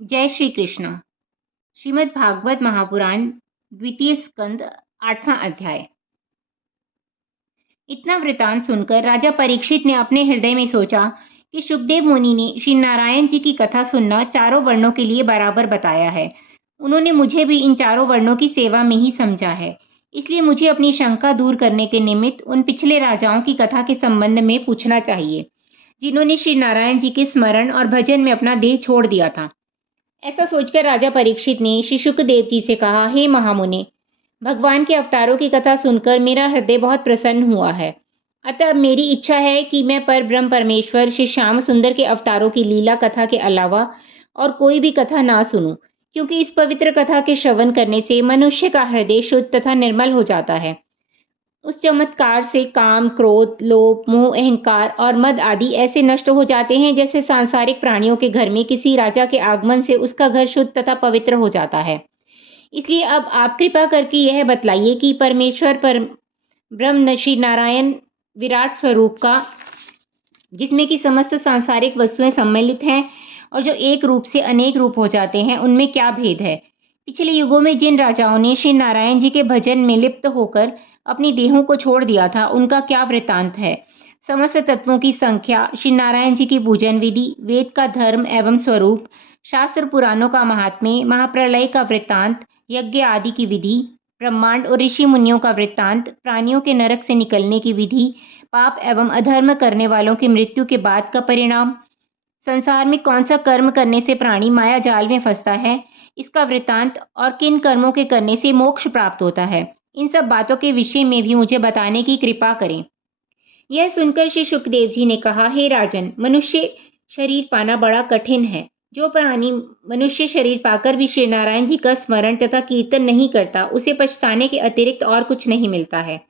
जय श्री कृष्ण। श्रीमद् भागवत महापुराण द्वितीय स्कंद 8वां अध्याय। इतना वृतांत सुनकर राजा परीक्षित ने अपने हृदय में सोचा कि सुखदेव मुनि ने श्री नारायण जी की कथा सुनना चारों वर्णों के लिए बराबर बताया है। उन्होंने मुझे भी इन चारों वर्णों की सेवा में ही समझा है, इसलिए मुझे अपनी शंका दूर करने के निमित्त उन पिछले राजाओं की कथा के संबंध में पूछना चाहिए, जिन्होंने श्री नारायण जी के स्मरण और भजन में अपना देह छोड़ दिया था। ऐसा सोचकर राजा परीक्षित ने श्री शुकदेव जी से कहा, हे महामुने, भगवान के अवतारों की कथा सुनकर मेरा हृदय बहुत प्रसन्न हुआ है। अतः अब मेरी इच्छा है कि मैं पर ब्रह्म परमेश्वर श्री श्याम सुंदर के अवतारों की लीला कथा के अलावा और कोई भी कथा ना सुनूं, क्योंकि इस पवित्र कथा के श्रवण करने से मनुष्य का हृदय शुद्ध तथा निर्मल हो जाता है। उस चमत्कार से काम, क्रोध, लोभ, मोह, अहंकार और मद आदि ऐसे नष्ट हो जाते हैं जैसे सांसारिक प्राणियों के घर में किसी राजा के आगमन से उसका घर शुद्ध तथा पवित्र हो जाता है। इसलिए अब आप कृपा करके यह बतलाइए कि परमेश्वर पर ब्रह्म श्री नारायण विराट स्वरूप का, जिसमें कि समस्त सांसारिक वस्तुएं सम्मिलित हैं और जो एक रूप से अनेक रूप हो जाते हैं, उनमें क्या भेद है। पिछले युगों में जिन राजाओं ने श्री नारायण जी के भजन में लिप्त होकर अपनी देहों को छोड़ दिया था, उनका क्या वृतांत है। समस्त तत्वों की संख्या, श्री नारायण जी की पूजन विधि, वेद का धर्म एवं स्वरूप, शास्त्र पुराणों का महात्म्य, महाप्रलय का वृत्तांत, यज्ञ आदि की विधि, ब्रह्मांड और ऋषि मुनियों का वृत्तांत, प्राणियों के नरक से निकलने की विधि, पाप एवं अधर्म करने वालों की मृत्यु के बाद का परिणाम, संसार में कौन सा कर्म करने से प्राणी माया जाल में फंसता है, इसका वृत्तांत, और किन कर्मों के करने से मोक्ष प्राप्त होता है, इन सब बातों के विषय में भी मुझे बताने की कृपा करें। यह सुनकर श्री शुकदेव जी ने कहा, हे राजन, मनुष्य शरीर पाना बड़ा कठिन है। जो प्राणी मनुष्य शरीर पाकर भी श्री नारायण जी का स्मरण तथा कीर्तन नहीं करता, उसे पछताने के अतिरिक्त और कुछ नहीं मिलता है।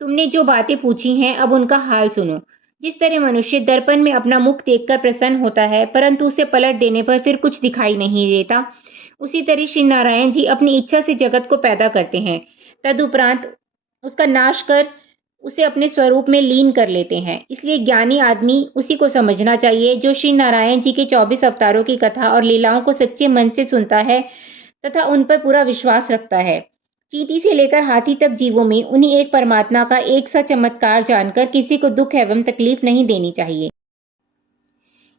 तुमने जो बातें पूछी हैं, अब उनका हाल सुनो। जिस तरह मनुष्य दर्पण में अपना मुख देखकर प्रसन्न होता है, परंतु उसे पलट देने पर फिर कुछ दिखाई नहीं देता, उसी तरह श्री नारायण जी अपनी इच्छा से जगत को पैदा करते हैं, तदुपरांत उसका नाश कर उसे अपने स्वरूप में लीन कर लेते हैं। इसलिए ज्ञानी आदमी उसी को समझना चाहिए जो श्री नारायण जी के 24 अवतारों की कथा और लीलाओं को सच्चे मन से सुनता है तथा उन पर पूरा विश्वास रखता है। चींटी से लेकर हाथी तक जीवों में उन्हीं एक परमात्मा का एक सा चमत्कार जानकर किसी को दुख एवं तकलीफ नहीं देनी चाहिए।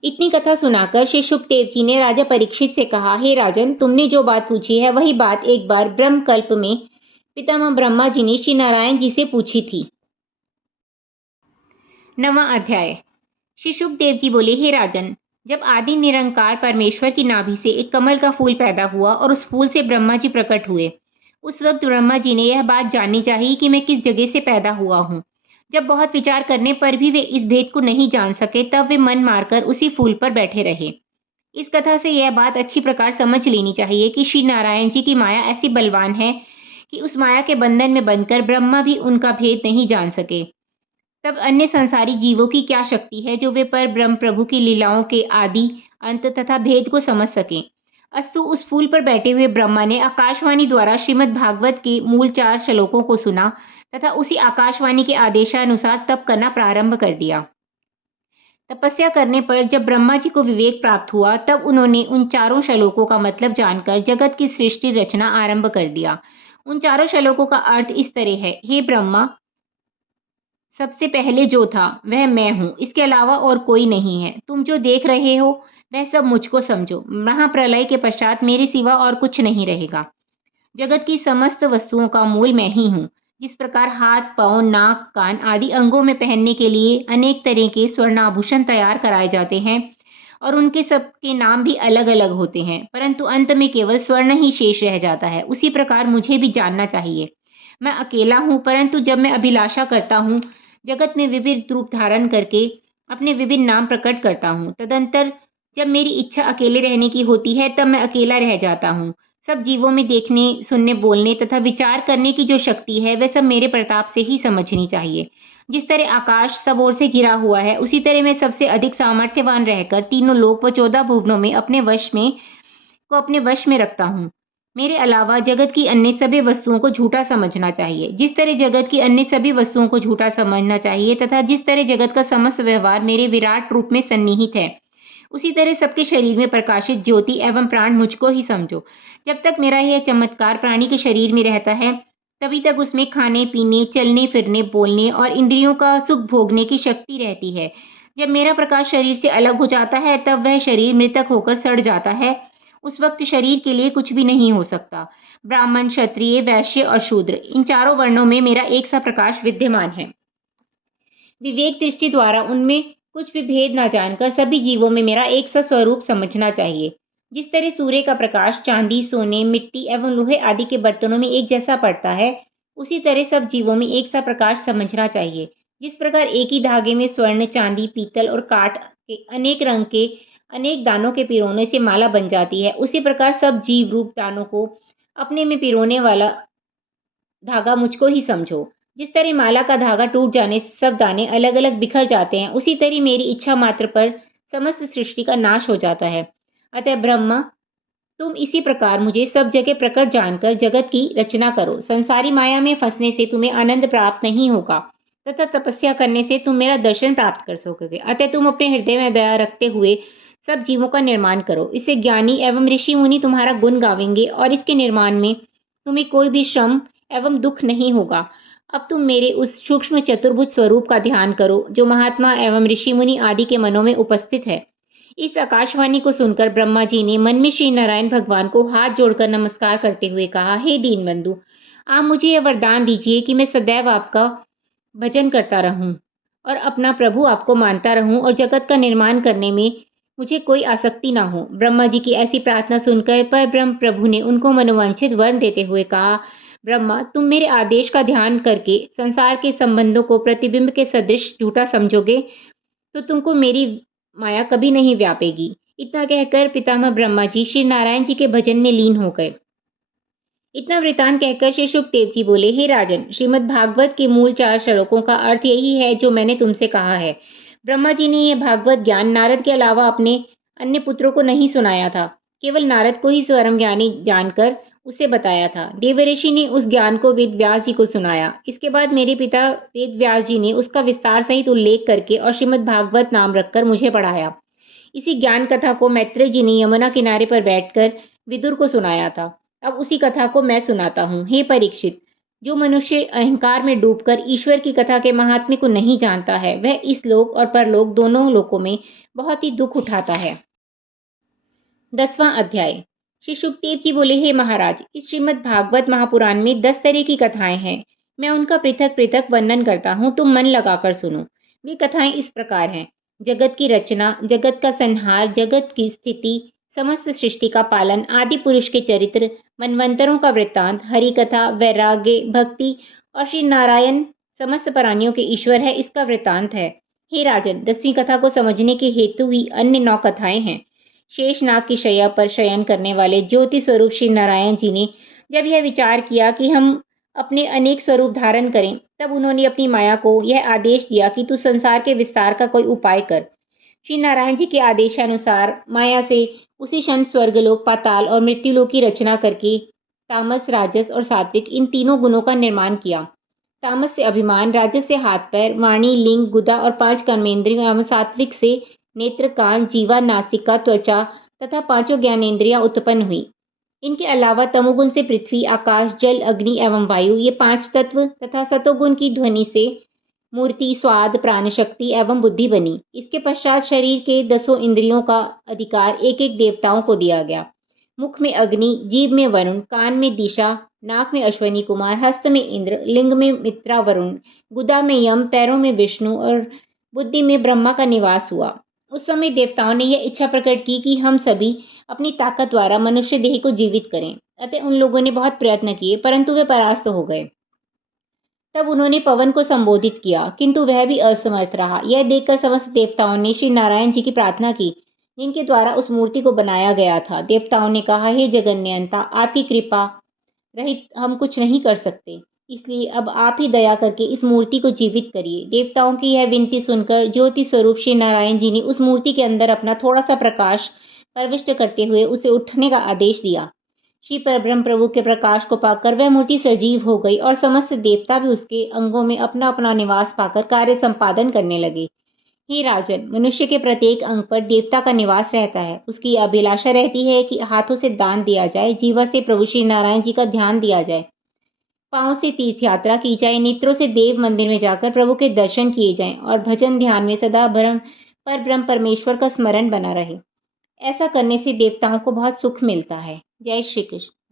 इतनी कथा सुनाकर श्री शुकदेव जी ने राजा परीक्षित से कहा, हे राजन, तुमने जो बात पूछी है वही बात एक बार ब्रह्मकल्प में पितामह ब्रह्मा जी ने श्री नारायण जी से पूछी थी। 9वां अध्याय। श्री शुकदेव जी बोले, हे राजन, जब आदि निरंकार परमेश्वर की नाभि से एक कमल का फूल पैदा हुआ और उस फूल से ब्रह्मा जी प्रकट हुए, उस वक्त ब्रह्मा जी ने यह बात जाननी चाहिए कि मैं किस जगह से पैदा हुआ हूँ। जब बहुत विचार करने पर भी वे इस भेद को नहीं जान सके, तब वे मन मारकर उसी फूल पर बैठे रहे। इस कथा से यह बात अच्छी प्रकार समझ लेनी चाहिए कि श्री नारायण जी की माया ऐसी बलवान है कि उस माया के बंधन में बंधकर ब्रह्मा भी उनका भेद नहीं जान सके। तब अन्य संसारी जीवों की क्या शक्ति है जो वे पर ब्रह्म प्रभु की लीलाओं के आदि, अंत तथा भेद को समझ सकें। अस्तु उस फूल पर बैठे हुए ब्रह्मा ने आकाशवाणी द्वारा श्रीमद् भागवत के मूल 4 श्लोकों को सुना तथा उसी आकाशवाणी के आदेशानुसार तप करना प्रारंभ कर दिया। तपस्या करने पर जब ब्रह्मा जी को विवेक प्राप्त हुआ, तब उन्होंने उन 4 श्लोकों का मतलब जानकर जगत की सृष्टि रचना आरंभ कर दिया। उन 4 श्लोकों का अर्थ इस तरह है, हे ब्रह्मा, सबसे पहले जो था वह मैं हूँ, इसके अलावा और कोई नहीं है। तुम जो देख रहे हो वह सब मुझको समझो। महाप्रलय के पश्चात मेरे सिवा और कुछ नहीं रहेगा। जगत की समस्त वस्तुओं का मूल मैं ही हूँ। जिस प्रकार हाथ, पांव, नाक, कान आदि अंगों में पहनने के लिए अनेक तरह के स्वर्णाभूषण तैयार कराए जाते हैं और उनके सबके नाम भी अलग अलग होते हैं, परंतु अंत में केवल स्वर्ण ही शेष रह जाता है, उसी प्रकार मुझे भी जानना चाहिए। मैं अकेला हूँ, परंतु जब मैं अभिलाषा करता हूँ, जगत में विविध रूप धारण करके अपने विभिन्न नाम प्रकट करता हूँ। तदंतर जब मेरी इच्छा अकेले रहने की होती है, तब मैं अकेला रह जाता हूँ। सब जीवों में देखने, सुनने, बोलने तथा विचार करने की जो शक्ति है, वह सब मेरे प्रताप से ही समझनी चाहिए। जिस तरह आकाश सब ओर से घिरा हुआ है, उसी तरह मैं सबसे अधिक सामर्थ्यवान रहकर तीनों लोक व 14 भुवनों में अपने वश में रखता हूँ। मेरे अलावा जगत की अन्य सभी वस्तुओं को झूठा समझना चाहिए। जिस तरह जगत की अन्य सभी वस्तुओं को झूठा समझना चाहिए तथा जिस तरह जगत का समस्त व्यवहार मेरे विराट रूप में सन्निहित है, उसी तरह सबके शरीर में प्रकाशित ज्योति एवं प्राण मुझको ही समझो। जब तक मेरा यह चमत्कार प्राणी के शरीर में रहता है, तभी तक उसमें खाने पीने, चलने फिरने, बोलने और इंद्रियों का सुख भोगने की शक्ति रहती है। जब मेरा प्रकाश शरीर से अलग हो जाता है, तब वह शरीर मृतक होकर सड़ जाता है। उस वक्त शरीर के लिए कुछ भी नहीं हो सकता। ब्राह्मण, क्षत्रिय, वैश्य और शूद्र, इन चारों वर्णों में मेरा एक सा प्रकाश विद्यमान है। विवेक दृष्टि द्वारा उनमें कुछ भी भेद न जानकर सभी जीवों में मेरा एक सा स्वरूप समझना चाहिए। जिस तरह सूर्य का प्रकाश चांदी, सोने, मिट्टी एवं लोहे आदि के बर्तनों में एक जैसा पड़ता है, उसी तरह सब जीवों में एक सा प्रकाश समझना चाहिए। जिस प्रकार एक ही धागे में स्वर्ण, चांदी, पीतल और काठ के अनेक रंग के अनेक दानों के पिरोने से माला बन जाती है, उसी प्रकार सब जीव रूप दानों को अपने में पिरोने वाला धागा मुझको ही समझो। जिस तरह माला का धागा टूट जाने से सब दाने अलग अलग बिखर जाते हैं, उसी तरह मेरी इच्छा मात्र पर समस्त सृष्टि का नाश हो जाता है। अतः ब्रह्मा, तुम इसी प्रकार मुझे सब जगह प्रकट जानकर जगत की रचना करो। संसारी माया में फंसने से तुम्हें आनंद प्राप्त नहीं होगा तथा तपस्या करने से तुम मेरा दर्शन प्राप्त कर सकोगे। अतः तुम अपने हृदय में दया रखते हुए सब जीवों का निर्माण करो। इससे ज्ञानी एवं ऋषि मुनि तुम्हारा गुण गावेंगे और इसके निर्माण में तुम्हें कोई भी श्रम एवं दुख नहीं होगा। अब तुम मेरे उस सूक्ष्म चतुर्भुज स्वरूप का ध्यान करो, जो महात्मा एवं ऋषि मुनि आदि के मनों में उपस्थित है। इस आकाशवाणी को सुनकर ब्रह्मा जी ने मन में श्री नारायण भगवान को हाथ जोड़कर नमस्कार करते हुए कहा, हे दीनबंधु, आप मुझे यह वरदान दीजिए कि मैं सदैव आपका भजन करता रहूं और अपना प्रभु आपको मानता रहूं और जगत का निर्माण करने में मुझे कोई आसक्ति ना हो। ब्रह्मा जी की ऐसी प्रार्थना सुनकर परब्रह्म प्रभु ने उनको मनोवांछित वर देते हुए कहा, ब्रह्मा, तुम मेरे आदेश का ध्यान करके संसार के संबंधों को प्रतिबिंब के सदृश झूठा समझोगे तो तुमको मेरी माया कभी नहीं व्यापेगी। इतना कहकर पितामह ब्रह्मा जी श्री नारायण जी के भजन में लीन हो गए। इतना वृतांत कहकर श्री शुकदेव जी बोले, हे राजन, श्रीमद् भागवत के मूल 4 श्लोकों का अर्थ यही है जो मैंने तुमसे कहा है। ब्रह्मा जी ने यह भागवत ज्ञान नारद के अलावा अपने अन्य पुत्रों को नहीं सुनाया था, केवल नारद को ही स्वयं ज्ञानी जानकर उसे बताया था। देवऋषि ने उस ज्ञान को वेद व्यास जी को सुनाया। इसके बाद मेरे पिता वेद व्यास जी ने उसका विस्तार सहित उल्लेख करके और श्रीमद् भागवत नाम रखकर मुझे पढ़ाया। इसी ज्ञान कथा को मैत्रेय जी ने यमुना किनारे पर बैठकर विदुर को सुनाया था। अब उसी कथा को मैं सुनाता हूँ। हे परीक्षित, जो मनुष्य अहंकार में डूबकर ईश्वर की कथा के महात्म्य को नहीं जानता है, वह इस लोक और परलोक दोनों लोकों में बहुत ही दुख उठाता है। 10वां अध्याय। श्री शुकदेव जी बोले, हे महाराज, इस श्रीमद् भागवत महापुराण में 10 तरह की कथाएं हैं। मैं उनका पृथक पृथक वर्णन करता हूँ, तुम मन लगाकर सुनो। वे कथाएं इस प्रकार हैं। जगत की रचना, जगत का संहार, जगत की स्थिति, समस्त सृष्टि का पालन, आदि पुरुष के चरित्र, मनवंतरों का वृत्तांत, हरि कथा, वैराग्य, भक्ति और श्री नारायण समस्त प्राणियों के ईश्वर है, इसका वृत्तांत है। हे राजन, 10वीं कथा को समझने के हेतु ही अन्य 9 कथाएं हैं। शेषनाग की शैया पर शयन करने वाले ज्योति स्वरूप श्री नारायण जी ने जब यह विचार किया कि हम अपने अनेक स्वरूप धारण करें, तब उन्होंने अपनी माया को यह आदेश दिया कि तू संसार के विस्तार का कोई उपाय कर। श्री नारायण जी के आदेशानुसार माया से उसी क्षण स्वर्गलोक, पाताल और मृत्युलोक की रचना करके तामस, राजस और सात्विक, इन तीनों गुणों का निर्माण किया। तामस से अभिमान, राजस से हाथ पैर, वाणी, लिंग, गुदा और 5 कर्मेंद्रियों एवं सात्विक से नेत्र, कान, जीवा, नासिका, त्वचा तथा 5 ज्ञानेंद्रियां उत्पन्न हुई। इनके अलावा तमोगुण से पृथ्वी, आकाश, जल, अग्नि एवं वायु, ये 5 तत्व तथा सतोगुण की ध्वनि से मूर्ति, स्वाद, प्राण शक्ति एवं बुद्धि बनी। इसके पश्चात शरीर के 10 इंद्रियों का अधिकार एक एक देवताओं को दिया गया। मुख में अग्नि, जीभ में वरुण, कान में दिशा, नाक में अश्वनी कुमार, हस्त में इंद्र, लिंग में मित्रा वरुण, गुदा में यम, पैरों में विष्णु और बुद्धि में ब्रह्मा का निवास हुआ। उस समय देवताओं ने यह इच्छा प्रकट की कि हम सभी अपनी ताकत द्वारा मनुष्य देह को जीवित करें। अतः उन लोगों ने बहुत प्रयत्न किए, परंतु वे परास्त हो गए। तब उन्होंने पवन को संबोधित किया, किंतु वह भी असमर्थ रहा। यह देखकर समस्त देवताओं ने श्री नारायण जी की प्रार्थना की, जिनके द्वारा उस मूर्ति को बनाया गया था। देवताओं ने कहा, हे जगन्यंता, आपकी कृपा रहित हम कुछ नहीं कर सकते, इसलिए अब आप ही दया करके इस मूर्ति को जीवित करिए। देवताओं की यह विनती सुनकर ज्योति स्वरूप श्री नारायण जी ने उस मूर्ति के अंदर अपना थोड़ा सा प्रकाश प्रविष्ट करते हुए उसे उठने का आदेश दिया। श्री परब्रह्म प्रभु के प्रकाश को पाकर वह मूर्ति सजीव हो गई और समस्त देवता भी उसके अंगों में अपना अपना निवास पाकर कार्य संपादन करने लगे। हे राजन, मनुष्य के प्रत्येक अंग पर देवता का निवास रहता है। उसकी अभिलाषा रहती है कि हाथों से दान दिया जाए, जीवा से प्रभु श्री नारायण जी का ध्यान दिया जाए, पांव से तीर्थ यात्रा की जाए, नेत्रों से देव मंदिर में जाकर प्रभु के दर्शन किए जाएं और भजन ध्यान में सदा ब्रह्म परमेश्वर का स्मरण बना रहे। ऐसा करने से देवताओं को बहुत सुख मिलता है। जय श्री कृष्ण।